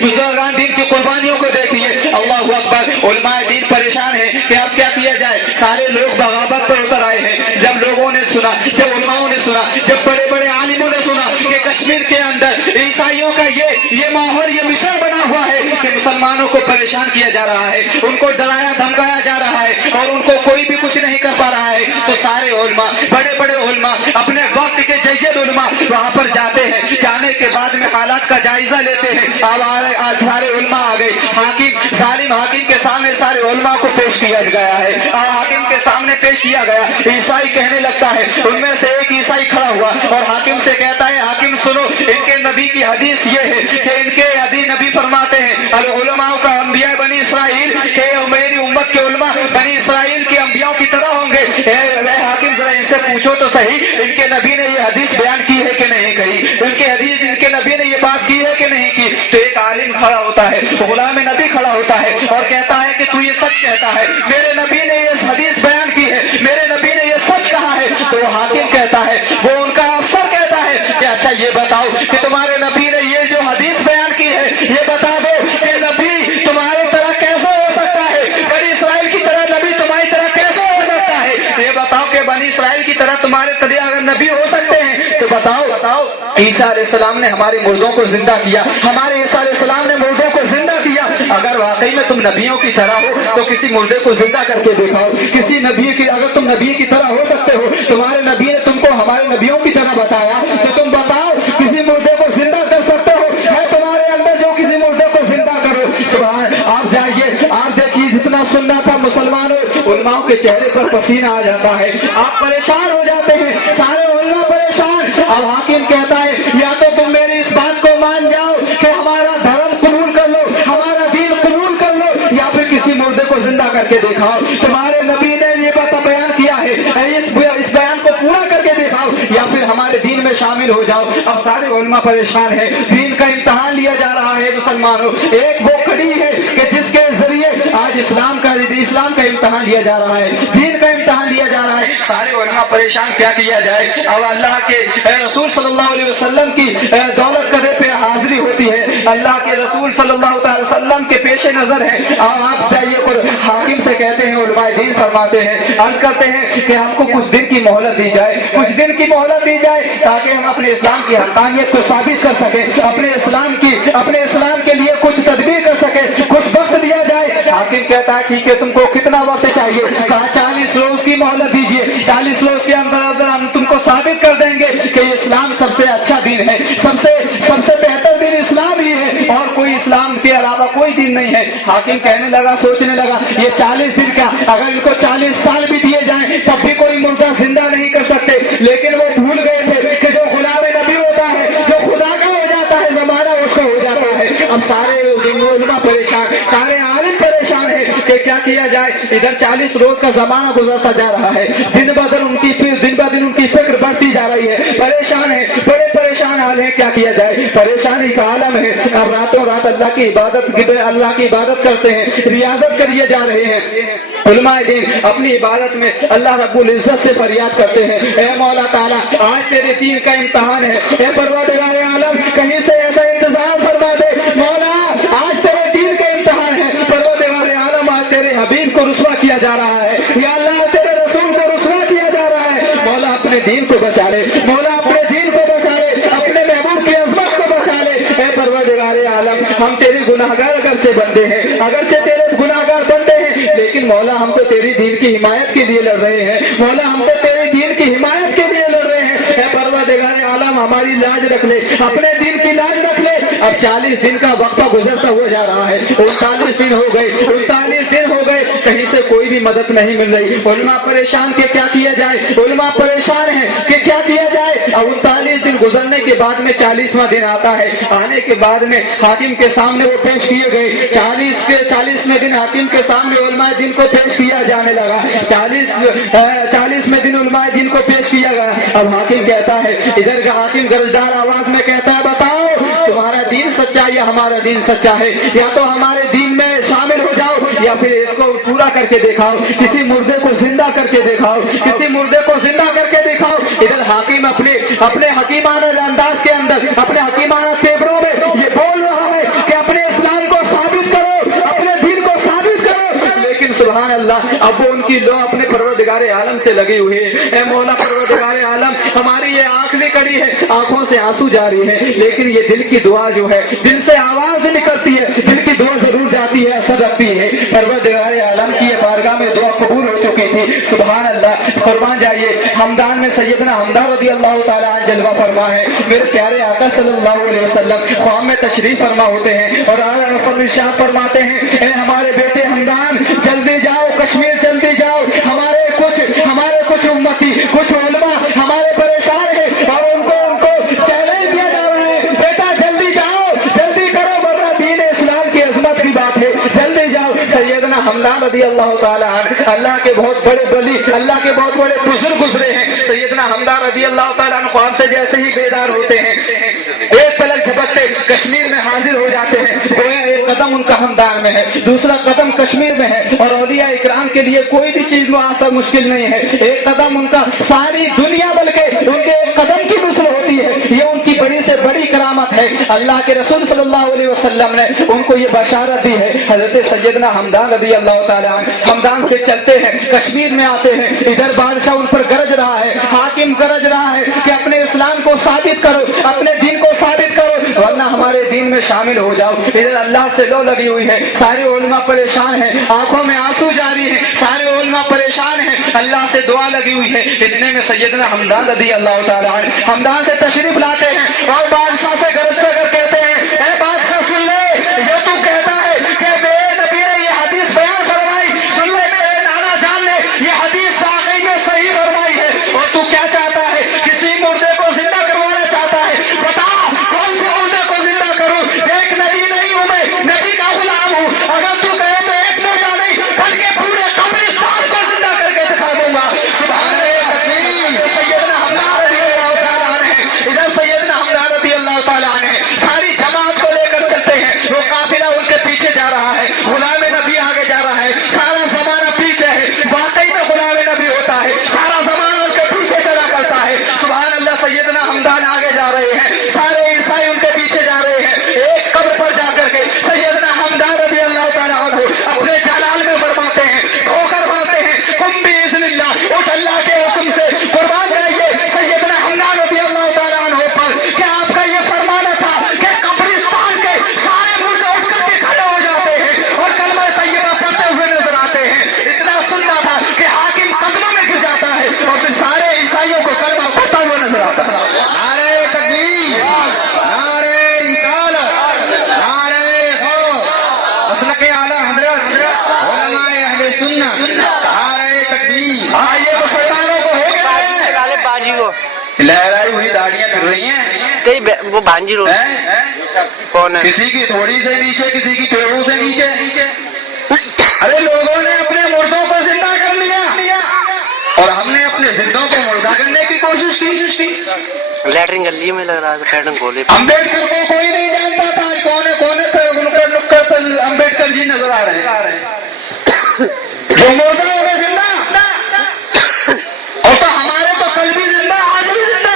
बुजुर्गान दीन की कुर्बानियों को देखिए। अल्लाह अकबर। उलमाए दीन परेशान है कि अब क्या किया जाए। सारे लोग बगावत पर उतर आए हैं। जब लोगों ने सुना, जब उलमाओं ने सुना, जब बड़े बड़े आलिमों ने सुना कि कश्मीर के अंदर ईसाइयों का ये माहौल, ये मिशन बना हुआ है कि मुसलमानों को परेशान किया जा रहा है, उनको डराया धमकाया जा रहा है और उनको कोई भी कुछ नहीं कर पा रहा है, तो सारे उलमा, बड़े बड़े उलमा, अपने वक्त के जय्यद उलमा वहां पर जाते हैं। जाने के बाद में हालात का जायजा लेते हैं। अब आज सारे उलमा आ गए। हाकिम, जालिम हाकिम के सामने सारे उलमा को पेश किया गया है। हाकिम के सामने पेश किया गया। ईसाई कहने लगता है, उनमें से एक ईसाई खड़ा हुआ और हाकिम से कहता है, हाकिम सुनो, इनके नबी की हदीस ये है कि इनके नबी फरमाते हैं अल उलमा का अंबिया बनी इसराइल के, मेरी उम्मत के उलमा बनी इसराइल के अंबियाओं की तरह होंगे। हाकिम जरा इनसे पूछो तो सही, इनके नबी ने ये हदीस बयान की है कि नहीं कही, इनके नबी ने ये बात की है कि नहीं की। तो एक आलिम खड़ा होता है, गुलाम नबी खड़ा होता है और कहता है कि तू ये सच कहता है, मेरे नबी ने ये हदीस बयान की है, मेरे नबी ने ये सच कहा है। तो वो हाकिम कहता है, वो उनका अफसर कहता है कि अच्छा ये बताओ कि तुम्हारे नबी ने ये जो हदीस बयान की है, ये बता दो कि नबी तुम्हारी तरह कैसे हो सकता है, बनी इसराइल की तरह नबी तुम्हारी तरह कैसे हो सकता है। ये बताओ कि बनी इसराइल की तरह तुम्हारे तरह अगर नबी हो सकते हैं तो बताओ। ईसा अलैहिस्सलाम ने हमारे मुर्दों को जिंदा किया, हमारे ईसा अलैहिस्सलाम ने मुर्दों को जिंदा किया। अगर वाकई में तुम नबियों की तरह हो तो किसी मुर्दे को जिंदा करके दिखाओ। किसी नबी की, अगर तुम नबी की तरह हो सकते हो, तुम्हारे नबी ने तुमको हमारे नबियों की तरह बताया, तो तुम बताओ किसी मुर्दे को जिंदा कर सकते हो? है तुम्हारे अंदर जो किसी मुर्दे को जिंदा करो। सुभान। आप जाइए, आप देखिए, जितना सुनना था मुसलमानों, उलमाओं के चेहरे पर पसीना आ जाता है, आप परेशान हो जाते हैं, सारे उलमा परेशान। अब हाकिम कहता है, या तो तुम मेरी इस बात को मान जाओ कि हमारा धर्म कबूल कर लो, हमारा दीन कबूल कर लो, या फिर किसी मुर्दे को जिंदा करके दिखाओ। तुम्हारे नबी ने ये बात बयान किया है, इस बयान को पूरा करके दिखाओ, या फिर हमारे दीन में शामिल हो जाओ। अब सारे उलमा परेशान है। दीन का इम्तहान लिया जा रहा है मुसलमानों। एक वो कड़ी है कि जिसके जरिए आज इस्लाम का इम्तहान लिया जा रहा है, दीन का इम्तहान लिया जा रहा है। सारे उलमा परेशान, क्या किया जाए। अब अल्लाह के रसूल सल्लल्लाहु अलैहि वसल्लम की दौलत कदे पे हाजिरी होती है, अल्लाह के रसूल सल्लल्लाहु अलैहि वसल्लम के पेशे नजर है। आप जाइए, हाकिम से कहते हैं, उलमाए दीन फरमाते हैं, अर्ज करते हैं कि हमको कुछ दिन की मोहलत दी जाए, कुछ दिन की मोहलत दी जाए, ताकि हम अपने इस्लाम की हक़ानियत को साबित कर सके, अपने इस्लाम के लिए कुछ तदबीर कर सके, कुछ वक्त दिया जाए। हाकिम कहता है, ठीक है, तुमको कितना वक्त चाहिए? कहा 40 रोज की मोहलत दीजिए, 40 रोज के अंदर हम तुमको साबित कर देंगे कि इस्लाम सबसे अच्छा दीन है, सबसे बेहतर दीन इस्लाम ही है और कोई इस्लाम के अलावा कोई दीन नहीं है। हाकिम कहने लगा, सोचने लगा, ये 40 दिन का, अगर इनको 40 साल भी दिए जाएं तब भी कोई मुर्दा जिंदा नहीं कर सकते। लेकिन वो भूल गए थे कि जो गुलाम नबी होता है, जो खुदा का हो जाता है, जमाना उसका हो जाता है। अब सारे उलमा परेशान, सारे आलिम परेशान है कि क्या किया जाए। इधर 40 रोज का जमाना गुजरता जा रहा है, दिन ब दिन उनकी फिक्र बढ़ती जा रही है, परेशान है, बड़े परेशान हाल है। क्या किया जाए, परेशानी का आलम है। अब रातों रात अल्लाह की इबादत करते हैं, रियाजत करिए जा रहे हैं। उलमाए दीन अपनी इबादत में अल्लाह रब्बुल इज्जत से फरियाद करते हैं, ए मौला ताला, आज तेरे दीन का इम्तहान है, ए परवरदिगार आलम, कहीं से ऐसा इंतजाम फरमा दे। मौला, आज तेरे दीन का इम्तहान है, परवरदिगार आलम, आज तेरे हबीब को रुसवा किया जा रहा है, या अल्लाह तेरे रसूल को रुसवा किया जा रहा है। मौला अपने दीन को बचा ले, मौला अपने दीन को बचा ले, अपने महबूब की अजमत को बचा ले। ए परवरदिगार आलम, हम तेरे गुनाहगार अगरचे बंदे हैं, अगरचे तेरे गुनाहगार बंदे हैं, लेकिन मौला हम तो तेरी दीन की हिमायत के लिए लड़ रहे हैं, मौला हम तो तेरी दीन की हिमायत के लिए लड़ रहे हैं। ए परवरदिगार आलम, हमारी लाज रख ले, अपने दीन की लाज रख ले। अब 40 दिन का वक्फा गुजरता हुआ जा रहा है, 39 दिन हो गए, 39 दिन हो गए, कहीं से कोई भी मदद नहीं मिल रही। उलमा परेशान के क्या किया जाए, उलमा परेशान है कि क्या किया जाए। अब 39 दिन गुजरने के बाद में 40वां दिन आता है, आने के बाद में हाकिम के सामने वो पेश किए गए। 40वें दिन हाकिम के सामने उलमाए दिन को पेश किया जाने लगा, 40वें दिन उलमाए दिन को पेश किया गया। अब हाकिम कहता है, इधर का हाकिम गरजदार आवाज में कहता है, बताओ तुम्हारा दीन सच्चा या हमारा दीन सच्चा है, या तो हमारे दीन में शामिल हो जाओ या फिर इसको पूरा करके दिखाओ, किसी मुर्दे को जिंदा करके दिखाओ, किसी मुर्दे को जिंदा करके दिखाओ। इधर हाकिम अपने हकीमाना अंदाज के अंदर, अपने हकीमाना तेवरों में ये बोल रहा है कि अपने अब वो उनकी लो अपने परवरदिगार आलम से लगी हुई है। ए मौला परवरदिगार आलम, हमारी ये आखिरी कड़ी है, आंखों से आंसू जारी है, लेकिन ये दिल की दुआ जो है, दिल से आवाज निकलती है, दिल की दुआ जरूर जाती है, असर रखती है। परवरदिगार आलम की ये बारगाह में दुआ कबूल हो चुकी थी। सुभान अल्लाह। कुर्बान जाइए, हमदान में सैयदना हमदान रज़ी अल्लाह ताला अन्हु जलवा फरमा है। मेरे प्यारे आका सल्लल्लाहु अलैहि वसल्लम ख्वाब में तशरीफ फरमा होते हैं और इरशाद फरमाते हैं, ए हमारे बेटे हमदान, जल्दी जाओ कश्मीर, जल्दी जाओ, हमारे कुछ उम्मती, कुछ उलमा हमारे परेशान है और उनको चैलेंज दिया जा रहा है, बेटा जल्दी जाओ, जल्दी करो, वरना दीन इस्लाम की अजमत की बात है, जल्दी जाओ। सैयदना हमदान रज़ी अल्लाह ताला अन्हु अल्लाह के बहुत बड़े वली, अल्लाह के बहुत बड़े बुजुर्ग गुजरे हैं। सैयदना हमदान रज़ी अल्लाह ताला अन्हु ख्वाब से जैसे ही बेदार होते हैं, एक पलक झपकते कश्मीर में हाजिर हो जाते हैं। गोया एक कदम उनका हमदान में है, दूसरा कदम कश्मीर में है, और औलिया इकराम के लिए कोई भी चीज मुआसर मुश्किल नहीं है। एक कदम उनका सारी दुनिया बल्कि उनके एक कदम की मिसल होती है, ये उनकी बड़ी से बड़ी करामत है। अल्लाह के रसूल सल्लल्लाहु अलैहि वसल्लम ने उनको ये बशारत दी है। हजरत सैयदना हमदान रज़ी अल्लाह ताला अन्हु हमदान से चलते हैं, कश्मीर में आते हैं, इधर बादशाह उन पर गरज रहा है, हाकिम गरज रहा है कि अपने इस्लाम को साबित करो, अपने दीन को साबित करो, वरना हमारे दीन में शामिल हो जाओ। इधर अल्लाह से लो लगी हुई है, सारे उलमा परेशान है, आंखों में आंसू जारी है, सारे उलमा परेशान है, अल्लाह से दुआ लगी हुई है। इतने में सैयदना हमदान रज़ी अल्लाह ताला अन्हु हमदान से तशरीफ लाते हैं और बादशाह से गरज कर कहते हैं, ए बादशाह सुन ले, ये तू कहता है कि मेरे नबी ने ये हदीस बयान फरमाई, सुन ले मेरे नाना जान ने ये हदीस वाकई में सही फरमाई है, और तू क्या चाहता है, किसी मुर्दे को जिंदा करवाना चाहता है, बता कौन से मुर्दे को जिंदा करूं? देख नबी नहीं हूं मैं, नबी का गुलाम हूं, अगर तू कहे तो एक मुर्दा नहीं बल्कि पूरे कब्रिस्तान को जिंदा करके दिखा दूंगा। सुभान अल्लाह। सैयदना हमदान रज़ी अल्लाह ताला अन्हु, इधर सैयदना हमदान रज़ी अल्लाह ताला अन्हु सारी जमात को लेकर चलते हैं, वो काफिला उनके पीछे जा रहा है, गुलाम नबी आगे जा रहा है, सारा जमाना पीछे है, वाकई में गुलाम नबी होता है, सारा जमाना उनके पीछे चला करता है। सुभान अल्लाह। सैयदना हमदान आगे जा रहे हैं, सारे ईसाई उनके पीछे जा रहे हैं। एक कब्र पर जाकर के सैयदना हमदान रज़ी अल्लाह ताला अन्हु अपने जलाल में फरमाते हैं, ठोकर मारते हैं, कुम बिइज़्निल्लाह, उस अल्लाह के हुक्म से कुर्बान जाइए। सैयदना हमदान रज़ी अल्लाह ताला अन्हु पर क्या आपका ये फरमाना था कि कब्रिस्तान के सारे मुर्दे उठ करके खड़े हो जाते हैं और कलमा तैयबा पढ़ते हुए नजर आते हैं? इतना सुनना था कि हाकिम कदमों में गिर जाता है और फिर सारे ईसाइयों को कलमा पढ़ता हुआ नजर आता है। नारे तकबीर, नारे रिसालत, नारे खौफ, मसलके आला हज़रत, उलमाए अहले सुन्नत, नारे तकबीर। ये मुसलमानों को हो गया है, बाजी को लहराई हुई दाढ़ियां फिर रही हैं, कई वो भांजी रो कौन है, किसी की थोड़ी से नीचे, किसी की पेड़ों से नीचे। अरे लोगों ने अपने मुर्दों को जिंदा कर लिया और हमने अपने जिंदों को मुर्दा करने की कोशिश की। लैटरिन गली में लग रहा है, पैटर्न खोले। अम्बेडकर को कोई नहीं जानता था, कोने कोने पे नुक्कड़ नुक्कड़ पर अम्बेडकर जी नजर आ रहे हैं। जो मुर्दा हो गए जिंदा, और तो हमारे तो कल भी जिंदा, आज भी जिंदा,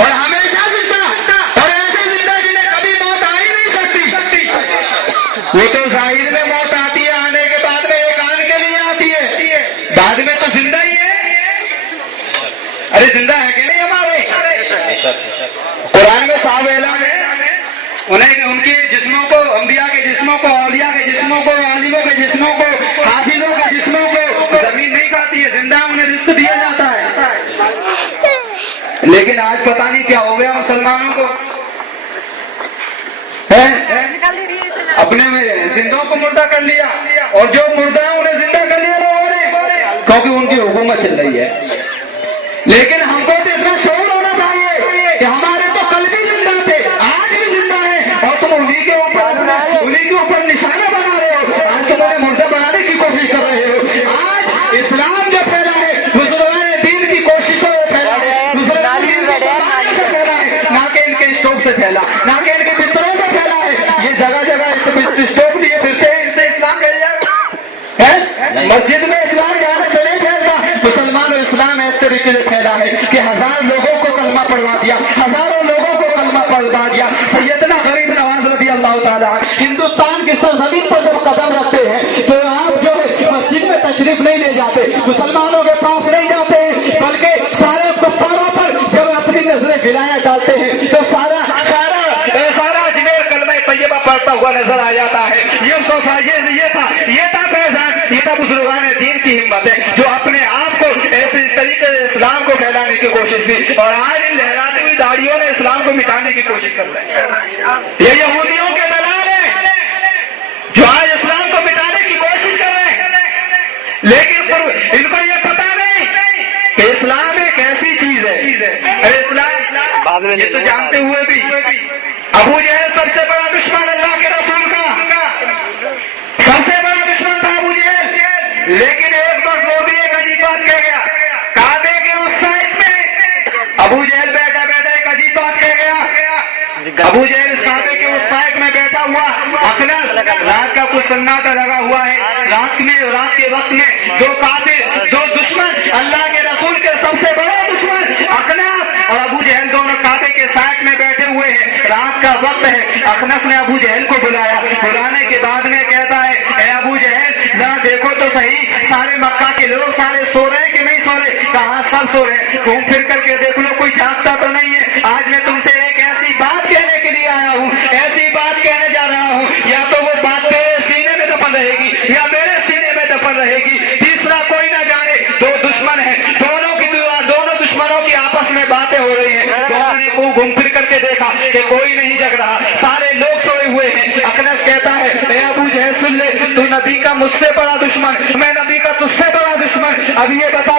और हमेशा जिंदा, और ऐसे जिंदा जिन्हें कभी मौत आ ही नहीं सकती। वो तो जाहिर में मौत आती है, आने के बाद में एक आने के लिए आती है, बाद में तो जिंदा ही है। अरे जिंदा है कि नहीं हमारे? कुरान में साफ ऐलान है, उन्हें उनके जिस्मों को, अंबिया के जिस्मों को, औलिया के जिस्मों को, आलिमों के जिस्मों को, हाफिजों के जिस्मों को जमीन नहीं खाती है, जिंदा उन्हें रिस्क दिया जाता है। लेकिन आज पता नहीं क्या हो गया मुसलमानों को, अपने में जिंदों को मुर्दा कर लिया, और जो मुर्दा है उन्हें जिंदा कर लिया लोगों ने, क्योंकि उनकी हुकूमत चल रही है। लेकिन हमको तो इतना शऊर होना चाहिए कि हमारे तो कल भी जिंदा थे, आज भी जिंदा है, और तुम उन्हीं के ऊपर निशाना बना रहे हो, आज तुम उन्हें मुर्दा बनाने की कोशिश कर रहे हो। आज इस्लाम जो फैला है, मुसलमान दीन की कोशिशों में फैला है, मुसलमान दीन से फैला है, ना कि इनके स्टोव से फैला, ना कि इनके बिस्तरों से फैला है। ये जगह जगह स्टोव दिए फिरते हैं, इनसे इस्लाम फैल जाएगा है। मस्जिद में इस्लाम यहाँ से नहीं फैलता, मुसलमान इस्लाम इस तरीके से फैला है कि 1000 लोगों को कलमा पढ़वा दिया, हजारों लोगों को कलमा पढ़वा दिया। सैयदना गरीब नवाज रज़ी अल्लाह ताला हिंदुस्तान की सरजमीन पर जब कदम रखते हैं نہیں لے جاتے, مسلمانوں کے پاس نہیں جاتے, بلکہ سارے کفاروں پر جب اپنی نظریں ولایت ڈالتے ہیں تو سارا اجمیر کلمہ طیبہ پڑھتا ہوا نظر آ جاتا ہے. یہ تھا فیضان, یہ تھا بزرگان دین کی ہمت ہے جو اپنے آپ کو ایسے طریقے سے اسلام کو پھیلانے کی کوشش کی, اور آج ان لہراتی ہوئی داڑھیوں نے اسلام کو مٹانے کی کوشش کر رہے ہیں. یہ یہودیوں کے دلال ہیں جو آج اسلام کو مٹانے کی کوشش کر رہے ہیں, لیکن ان کو یہ پتا نہیں کہ اسلام ایک ایسی چیز ہے. اسلام یہ تو جانتے ہوئے بھی ابو جہل سب سے بڑا دشمن اللہ کے رسول کا, سب سے بڑا دشمن تھا ابو جہل. لیکن ایک وقت وہ بھی ایک عجیب بات کہہ گیا, کعبے کے اس سائڈ میں ابو جہل بیٹھا ایک عجیب بات کہہ گیا. ابو جہل کعبے کے اس سائڈ میں بیٹھا ہوا, اخنس رات کا کچھ سناٹا لگا ہوا ہے. رات کے وقت میں جو کافر, جو دشمن اللہ کے رسول کے سب سے بڑا دشمن اخنس اور ابو جہل دونوں کعبے کے سائڈ میں بیٹھے ہوئے ہیں. رات کا وقت ہے. اخنس نے ابو جہل کو بلایا, بلانے کے بعد میں کہتا ہے اے ابو جہل ذرا دیکھو تو صحیح, سارے مکہ کے لوگ سارے سو رہے ہیں کہ نہیں سو رہے؟ کہاں سب سو رہے ہیں, گھوم پھر کر کے دیکھ لو کوئی جاگتا تو نہیں ہے. آج میں تم سے ایک ایسی بات کہنے کے لیے آیا ہوں, ایسی بات کہنے جا رہا ہوں, یا تو وہ بات تیرے سینے میں دفن رہے گی یا میرے سینے میں دفن رہے گی, تیسرا کوئی نہ جانے. دو دشمن ہیں, دونوں دشمنوں کی آپس میں باتیں ہو رہی ہیں. دونوں نے گھوم پھر کر کے دیکھا کہ کوئی نہیں جگ رہا, سارے لوگ سوئے ہوئے ہیں. اخنس کہتا ہے اے ابو جہل سن لے, تو نبی کا مجھ سے بڑا دشمن, میں نبی کا تجھ سے بڑا دشمن. اب یہ بتا